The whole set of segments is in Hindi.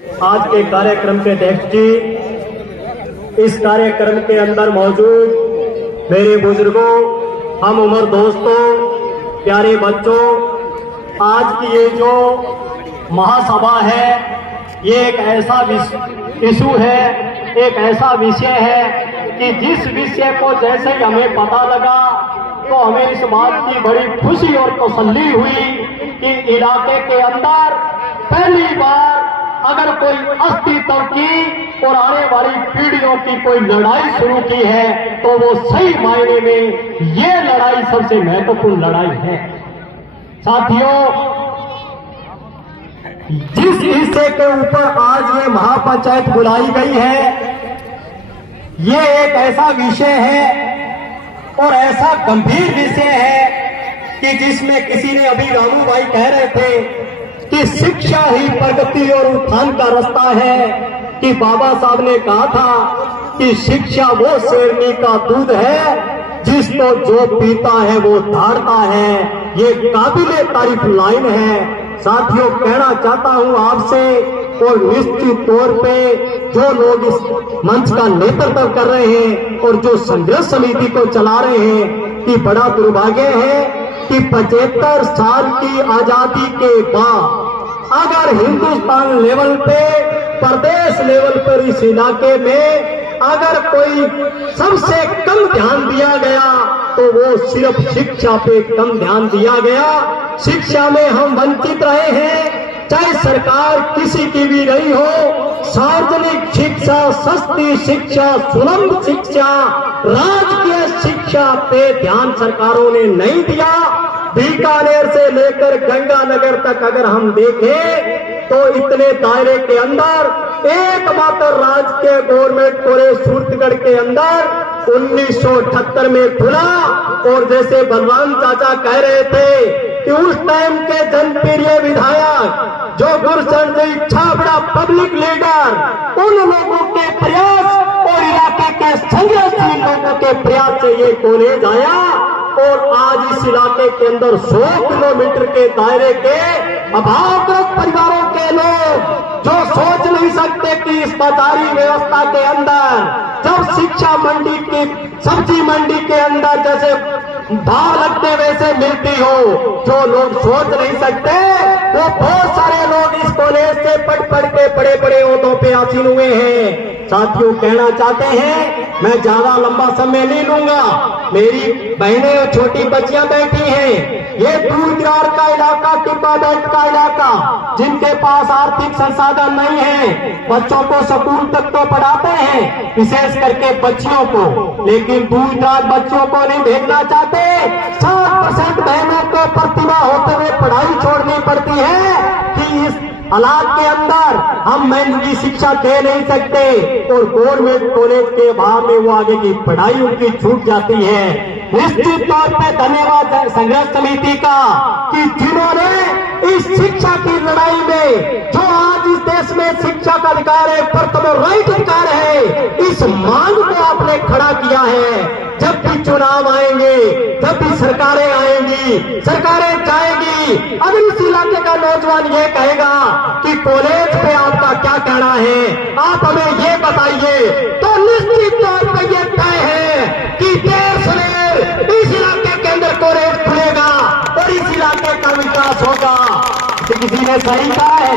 आज के कार्यक्रम के अध्यक्ष जी, इस कार्यक्रम के अंदर मौजूद मेरे बुजुर्गों, हम उम्र दोस्तों, प्यारे बच्चों, आज की ये जो महासभा है, ये एक ऐसा इशू है, एक ऐसा विषय है कि जिस विषय को जैसे ही हमें पता लगा तो हमें इस बात की बड़ी खुशी और तसल्ली हुई कि इलाके के अंदर पहली बार अगर कोई अस्तित्व की और आने वाली पीढ़ियों की कोई लड़ाई शुरू की है तो वो सही मायने में ये लड़ाई सबसे महत्वपूर्ण लड़ाई है। साथियों, जिस हिस्से के ऊपर आज ये महापंचायत बुलाई गई है, ये एक ऐसा विषय है और ऐसा गंभीर विषय है कि जिसमें किसी ने अभी रामू भाई कह रहे थे कि शिक्षा ही प्रगति और उत्थान का रास्ता है, कि बाबा साहब ने कहा था कि शिक्षा वो शेरनी का दूध है जिसको जो पीता है वो धारता है। ये काबिले तारीफ लाइन है। साथियों, कहना चाहता हूं आपसे, और निश्चित तौर पे जो लोग इस मंच का नेतृत्व कर रहे हैं और जो संघर्ष समिति को चला रहे हैं, कि बड़ा दुर्भाग्य है कि 75 साल की आजादी के बाद अगर हिंदुस्तान लेवल पे, प्रदेश लेवल पर इस इलाके में अगर कोई सबसे कम ध्यान दिया गया तो वो सिर्फ शिक्षा पे कम ध्यान दिया गया। शिक्षा में हम वंचित रहे हैं, चाहे सरकार किसी की भी रही हो। सार्वजनिक शिक्षा, सस्ती शिक्षा, सुलभ शिक्षा, राजकीय शिक्षा पे ध्यान सरकारों ने नहीं दिया। बीकानेर से लेकर गंगानगर तक अगर हम देखें तो इतने दायरे के अंदर एकमात्र राजकीय गवर्नमेंट कॉलेज सूरतगढ़ के अंदर 1978 में खुला। और जैसे बलराम चाचा कह रहे थे कि उस टाइम के जनप्रिय विधायक जो गुरशरण जी छाबड़ा पब्लिक लीडर, उन लोगों के प्रयास और इलाके के संघर्षशील लोगों के प्रयास से ये कॉलेज आया। और आज इस इलाके के अंदर 100 किलोमीटर के दायरे के अभावग्रस्त परिवारों के लोग जो सोच नहीं सकते कि इस बाजारी व्यवस्था के अंदर जब शिक्षा मंडी की, सब्जी मंडी के अंदर जैसे भाव लगते वैसे मिलती हो, जो लोग सोच नहीं सकते वो बहुत सारे लोग इस कॉलेज से पढ़ के बड़े बड़े ओहदों पे आसीन हुए हैं। साथियों, कहना चाहते हैं, मैं ज्यादा लंबा समय नहीं लूंगा। मेरी बहनें और छोटी बच्चियां बैठी हैं। ये दूर दरार का इलाका, टिब्बा बेल्ट का इलाका, जिनके पास आर्थिक संसाधन नहीं है, बच्चों को स्कूल तक तो पढ़ाते हैं, विशेष करके बच्चियों को, लेकिन दूर दराज बच्चों को नहीं भेजना चाहते। 60% बहनों को प्रतिभा होते हुए पढ़ाई छोड़नी पड़ती है कि इस हालात के अंदर हम महंगी शिक्षा दे नहीं सकते और गवर्नमेंट कॉलेज के अभाव में वो आगे की पढ़ाई उनकी छूट जाती है। निश्चित तौर पे धन्यवाद संघर्ष समिति का कि जिन्होंने इस शिक्षा की लड़ाई में, जो आज इस देश में शिक्षा का अधिकार है, प्रथम राइट अधिकार है, इस मांग को आपने खड़ा किया है। जब भी चुनाव आएंगे, जब भी सरकारें आएंगी, सरकारें जाएंगी, अगर इस इलाके का नौजवान ये कहेगा कि कॉलेज पे आपका क्या कहना है, आप हमें ये बताइए, तो निश्चित तौर पर यह तय है कि देर सवेर इस इलाके के अंदर कॉलेज खुलेगा और इस इलाके का विकास होगा। किसी ने सही कहा है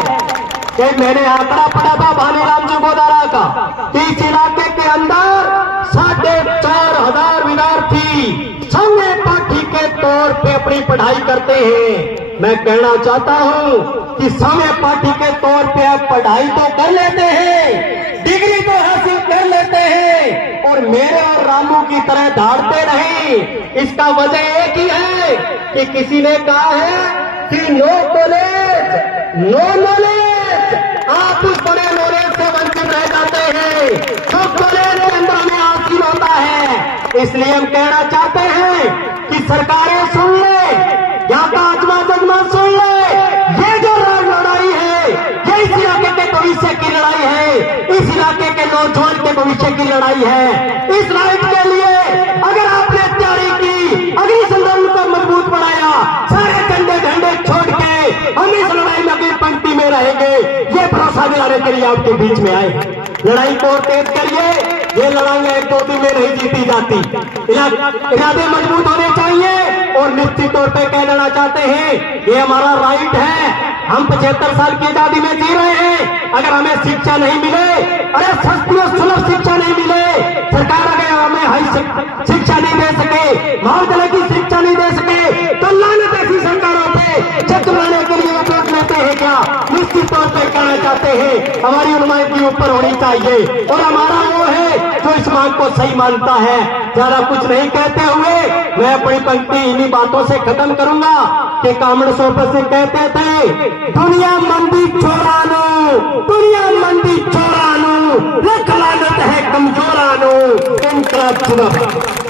कि मैंने आंकड़ा पढ़ा था भानीराम जी गोदारा का कि इस इलाके के अंदर 4,500 विद्यार्थी समय पाठी के तौर पे अपनी पढ़ाई करते हैं। मैं कहना चाहता हूं कि समय पाठी के तौर पे आप पढ़ाई तो कर लेते हैं, डिग्री तो हासिल कर लेते हैं, और मेरे और रामू की तरह दौड़ते नहीं। इसका वजह एक ही है कि किसी ने कहा है कि नो कॉलेज नो नॉलेज। आप उस बड़े नॉलेज से वंचित रह जाते हैं जो कॉलेज के अंदर हमें हासिल होता है। इसलिए हम कहना चाहते हैं कि सरकारें सुन ले, यहाँ का आजमा जजमा सुन ले, ये जो लड़ाई है ये इस इलाके के भविष्य की लड़ाई है, इस इलाके के नौजवान के भविष्य की लड़ाई है। इस राइट के लिए अगर आपने तैयारी की, अगली संगठन को मजबूत बनाया, सारे झंडे छोड़ के हम इस लड़ाई में अगली पंक्ति में रहेंगे, ये भरोसा शिक्षा दिलाने के लिए आपके बीच में आए हैं। लड़ाई को और तेज करिए, ये लड़ाइयां 1-2 दिन में नहीं जीती जाती। इरादे मजबूत होने चाहिए और निश्चित तौर पे कह देना चाहते हैं ये हमारा राइट है। हम 75 साल की आजादी में जी रहे हैं, अगर हमें शिक्षा नहीं मिले, अरे सस्ती और सुलभ शिक्षा नहीं मिले, सरकार अगर हमें हाई शिक्षा नहीं दे सके, महाविद्यालय की शिक्षा नहीं दे सके, तो लानत ऐसी सरकारों पे चतुराने के लिए वोट लेते हैं क्या? निश्चित तौर पर कहना चाहते हैं हमारी नुमाइंदगी ऊपर होनी चाहिए और हमारा वो है जो इस मांग को सही मानता है। ज्यादा कुछ नहीं कहते हुए मैं अपनी पंक्ति इन्हीं बातों से खत्म करूंगा कि कामड़ सोपर से कहते थे, दुनिया मंदी चोरानो, दुनिया मंदी चोरानो, लख लानत है कमजोरानो, इनकलाब जिंदाबाद।